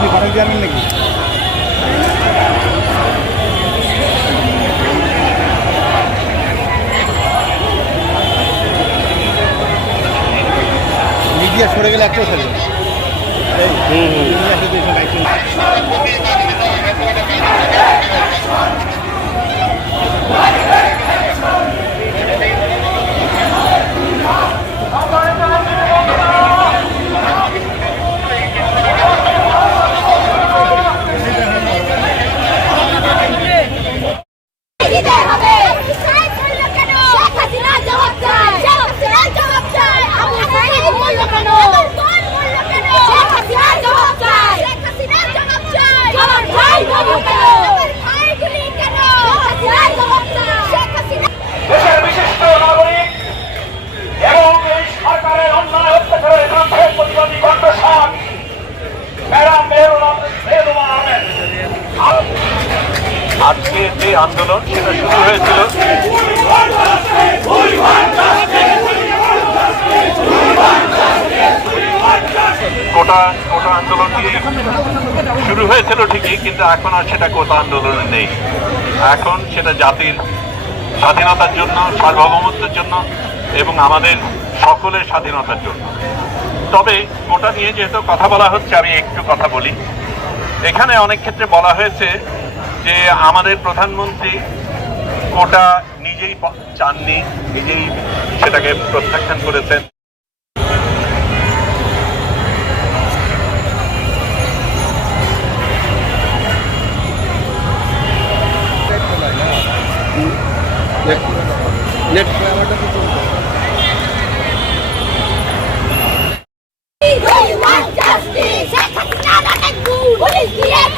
আপনি ফারাক চেয়ারম্যান নাকি? মিডিয়া সরে গেলে একটাও থাকবে হুম এই, আজকে যে আন্দোলন সেটা শুরু হয়েছিল। কোটা আন্দোলন দিয়ে শুরু হয়েছিল ঠিকই, কিন্তু এখন আর সেটা কোটা আন্দোলন নেই। এখন সেটা জাতির স্বাধীনতার জন্য, সার্বভৌমত্বের জন্য এবং আমাদের সকলের স্বাধীনতার জন্য। তবে কোটা নিয়ে যেহেতু কথা বলা হচ্ছে, আমি একটু কথা বলি। এখানে অনেক ক্ষেত্রে বলা হয়েছে যে আমাদের প্রধানমন্ত্রী কোটা নিজেই চাননি, নিজেই সেটাকে প্রত্যাখ্যান করেছেন। We want justice! That's not a good! What is the air